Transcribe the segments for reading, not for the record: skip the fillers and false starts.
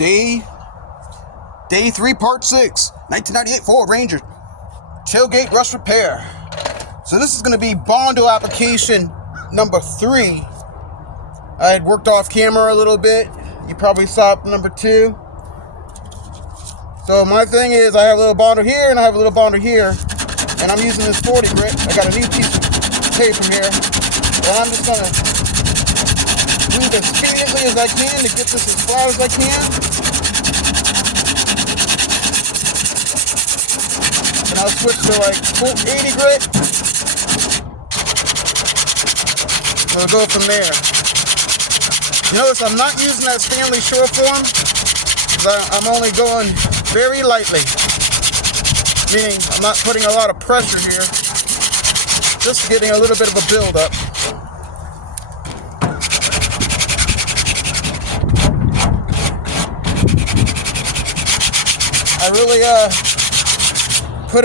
Day 3, part 6, 1998 Ford Ranger tailgate rust repair. So this is going to be Bondo application number 3. I had worked off camera a little bit. You probably saw number 2. So my thing is, I have a little Bondo here and I have a little Bondo here, and I'm using this 40 grit. I got a new piece of tape from here, and I'm just going to move as expediently as I can to get this as flat as I can. And I'll switch to like 80 grit. And I'll go from there. You notice I'm not using that Stanley shore form, because I'm only going very lightly. Meaning I'm not putting a lot of pressure here. Just getting a little bit of a build up. I really put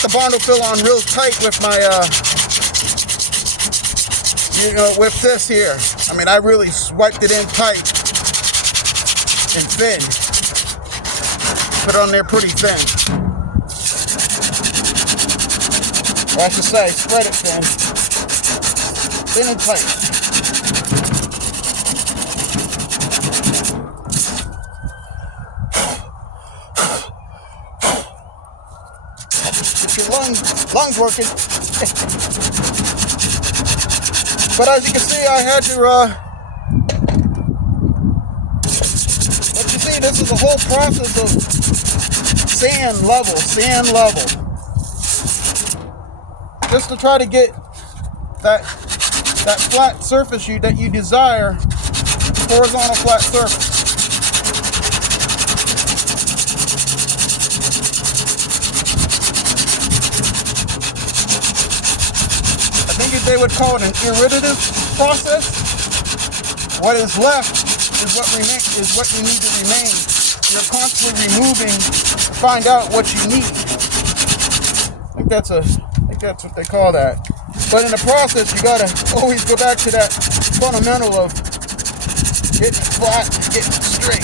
the Bondo fill on real tight with my with this here. I mean, I really swiped it in tight and thin. Put it on there pretty thin. Or I should say, spread it thin. Thin and tight. Get your lungs working. But as you can see, I had to, but you see, this is the whole process of sand level. Just to try to get that flat surface that you desire, horizontal flat surface. I think they would call it an irritative process. What is left is what you need to remain. You're constantly removing to find out what you need. I think that's what they call that. But in the process, you gotta always go back to that fundamental of getting it flat, getting it straight.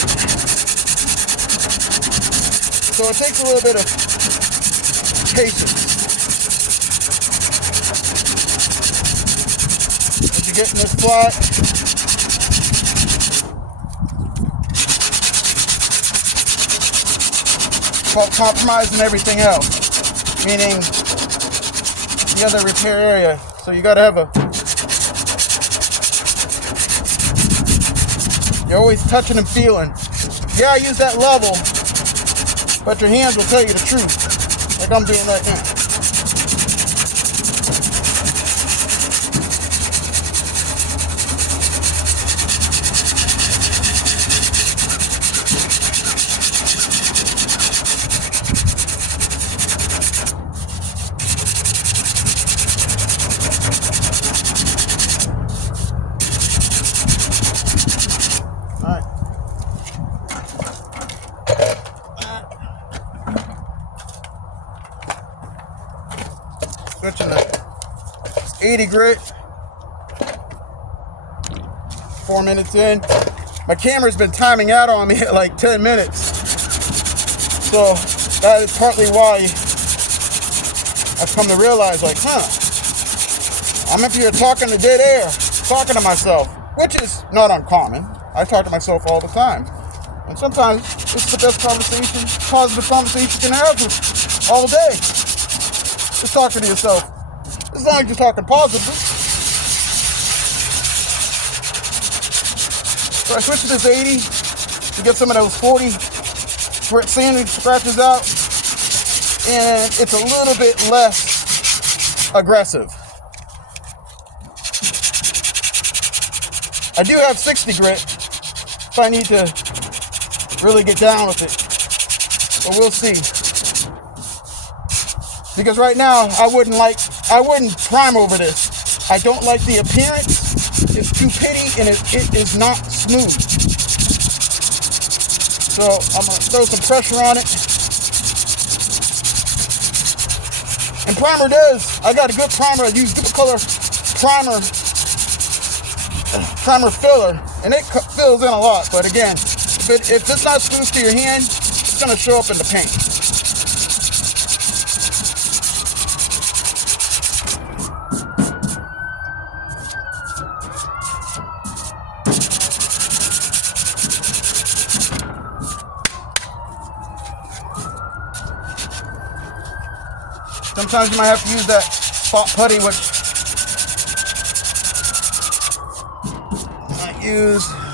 So it takes a little bit of patience. As you're getting this flat, compromising everything else, meaning the other repair area. So you gotta have you're always touching and feeling. Yeah, I use that level, but your hands will tell you the truth, like I'm doing right now. Switching to 80 grit. 4 minutes in. My camera's been timing out on me at like 10 minutes. So that is partly why I've come to realize, like, I'm up here talking to dead air, talking to myself, which is not uncommon. I talk to myself all the time. And sometimes it's the best conversation, positive conversation you can have all day. Just talking to yourself. As long as you're talking positively. So I switched to this 80 to get some of those 40 where it's sanding scratches out, and it's a little bit less aggressive. I do have 60 grit if I need to really get down with it, but we'll see. Because right now, I wouldn't prime over this. I don't like the appearance. It's too pitty and it is not smooth. So I'm gonna throw some pressure on it. And primer does. I got a good primer. I use Dupli-Color primer filler. And it fills in a lot, but again, if it's not smooth to your hand, it's going to show up in the paint. Sometimes you might have to use that spot putty, which I use.